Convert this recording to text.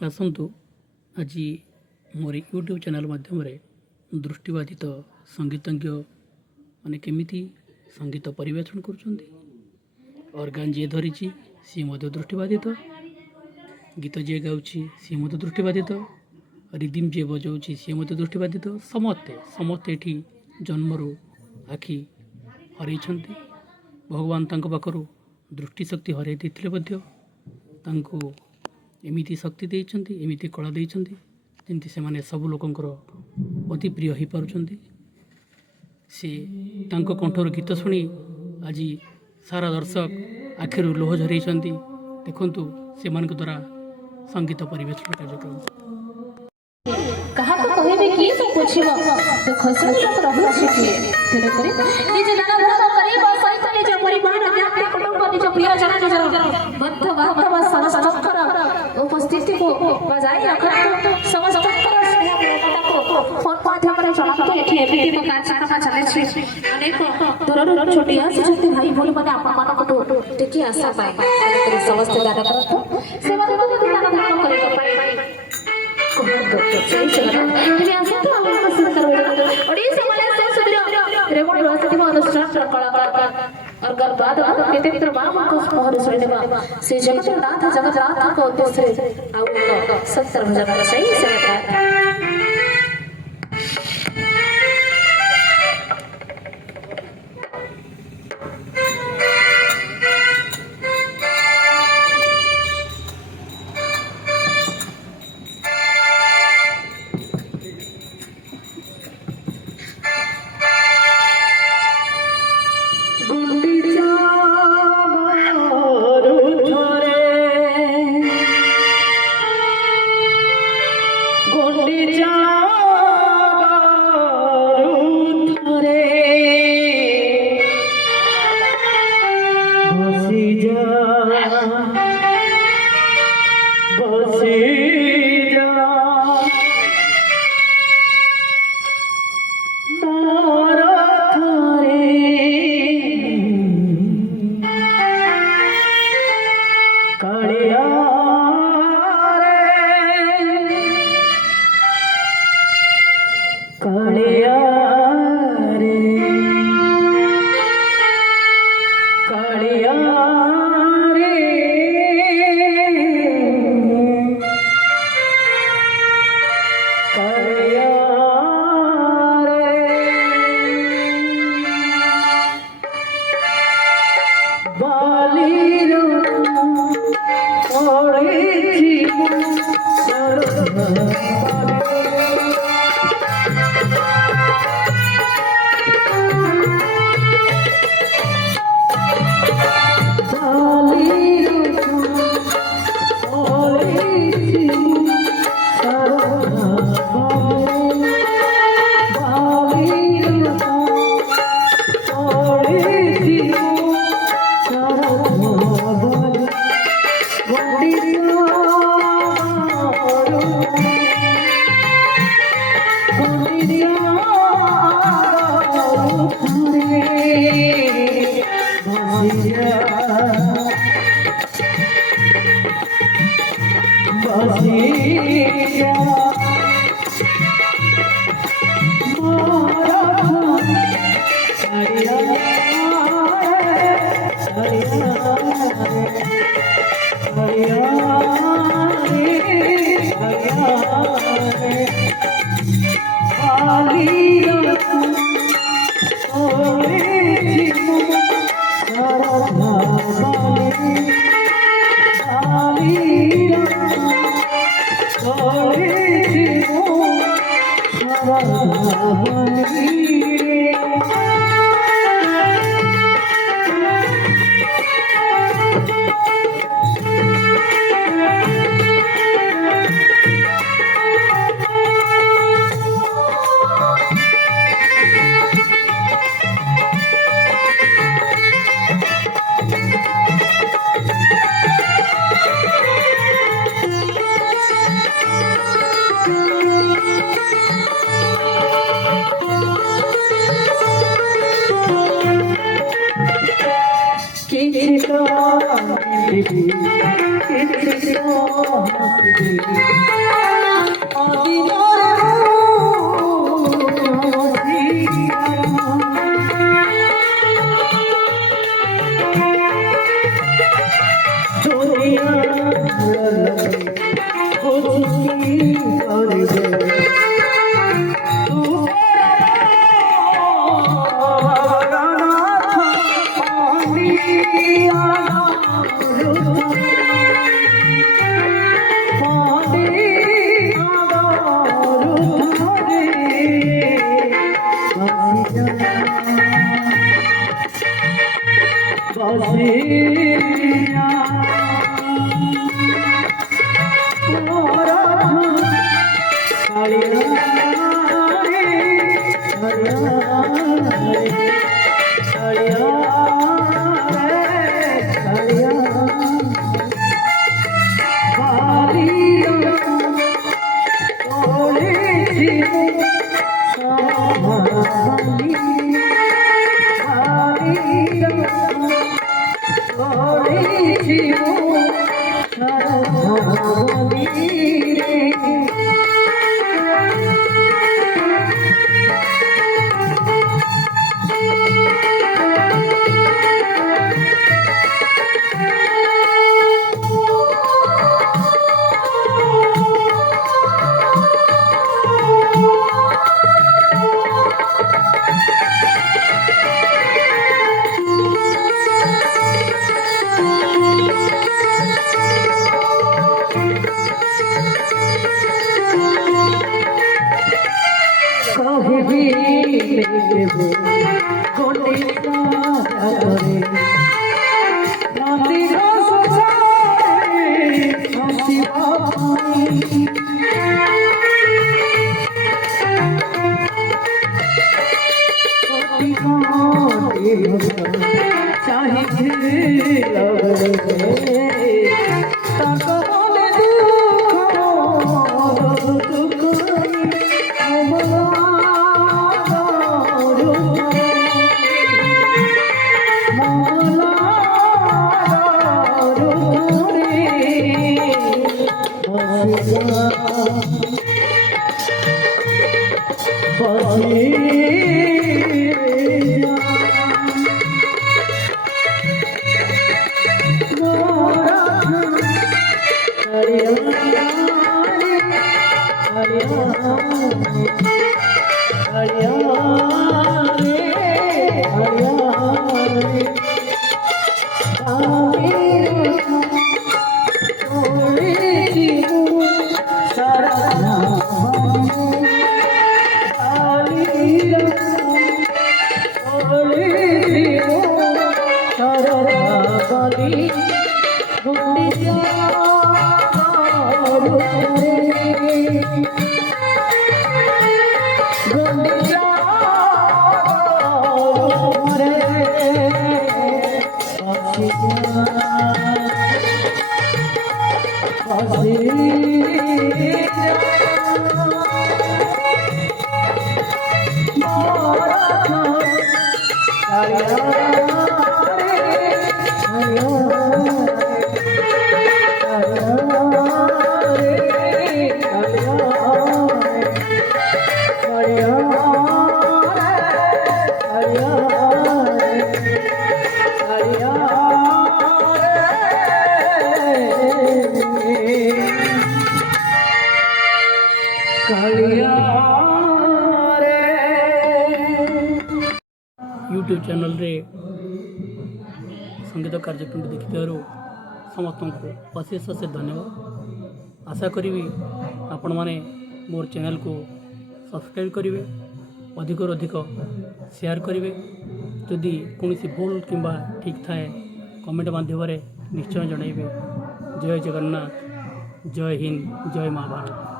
ଆସନ୍ତୁ ଆଜି ମୋର ୟୁଟ୍ୟୁବ୍ ଚ୍ୟାନେଲ୍ ମାଧ୍ୟମରେ ଦୃଷ୍ଟିବାଧିତ ସଙ୍ଗୀତଜ୍ଞ ମାନେ କେମିତି ସଙ୍ଗୀତ ପରିବେଷଣ କରୁଛନ୍ତି। ଅର୍ଗାନ୍ ଯିଏ ଧରିଛି ସିଏ ମଧ୍ୟ ଦୃଷ୍ଟିବାଧିତ, ଗୀତ ଯିଏ ଗାଉଛି ସିଏ ମଧ୍ୟ ଦୃଷ୍ଟିବାଧିତ, ରିଦିମ୍ ଯିଏ ବଜାଉଛି ସିଏ ମଧ୍ୟ ଦୃଷ୍ଟିବାଧିତ। ସମସ୍ତେ ଏଠି ଜନ୍ମରୁ ଆଖି ହରାଇଛନ୍ତି। ଭଗବାନ ତାଙ୍କ ପାଖରୁ ଦୃଷ୍ଟିଶକ୍ତି ହରାଇ ଦେଇଥିଲେ ମଧ୍ୟ ତାଙ୍କୁ ଏମିତି ଶକ୍ତି ଦେଇଛନ୍ତି, ଏମିତି କଳା ଦେଇଛନ୍ତି ଯେମିତି ସେମାନେ ସବୁ ଲୋକଙ୍କର ଅତି ପ୍ରିୟ ହୋଇପାରୁଛନ୍ତି। ସେ ତାଙ୍କ କଣ୍ଠର ଗୀତ ଶୁଣି ଆଜି ସାରା ଦର୍ଶକ ଆଖିରୁ ଲୁହ ଝରାଇଛନ୍ତି। ଦେଖନ୍ତୁ ସେମାନଙ୍କ ଦ୍ୱାରା ସଙ୍ଗୀତ ପରିବେଷଣ କାର୍ଯ୍ୟକ୍ରମ। କାହାକୁ କହିବେ କିଏ ତ ବୁଝିବ ଦୁଃଖ ଶୁଣିବାକୁ ରହୁଛି କିଏ ତେଣୁକରି ନିଜ ଦାନ ଧର୍ମ କରିବା ସହିତ ନିଜ ପରିବାର ଜ୍ଞାତି କୁଟୁମ୍ବ ନିଜ ପ୍ରିୟଜନ ନିଜର ବନ୍ଧୁ ବାନ୍ଧବ ସମସ୍ତଙ୍କର ଉପସ୍ଥିତିକୁ ବଜାଇ ରଖନ୍ତୁ। ସମସ୍ତଙ୍କର ଫୋନ୍ ମାଧ୍ୟମରେ ଜଣାନ୍ତୁ ଏଠି ଏମିତି ଏକ କାର୍ଯ୍ୟକ୍ରମ ଚାଲିଛି। ଅନେକ ଦୂରରୁ ଛୁଟି ଆସିଛନ୍ତି ଭାଇ ଭଉଣୀମାନେ ଆପଣମାନଙ୍କଠୁ ଟିକେ ଆଶା ପାଇ ତେଣୁକରି ସମସ୍ତେ ଦାନ କରନ୍ତୁ। ସେମାନଙ୍କୁ ମଧ୍ୟ ଦାନ ଧର୍ମ କରିବା ପାଇଁ श्री जगन्नाथ जगन्नाथ उद्देश्य सत्तर भजन सही से यूट्यूब चैनल रे संगीत कार्यक्रम देखिथारु समस्त को अशेष अशेष धन्यवाद। आशा करी आपण माने मोर चैनल को सब्सक्राइब करेंगे, अधिक अधिक शेयर करेंगे। जदि कौन भूल किंबा ठीक थाए कमेंट माध्यम निश्चय जनइबे। जय जगन्नाथ, जय हिंद, जय महाभारत।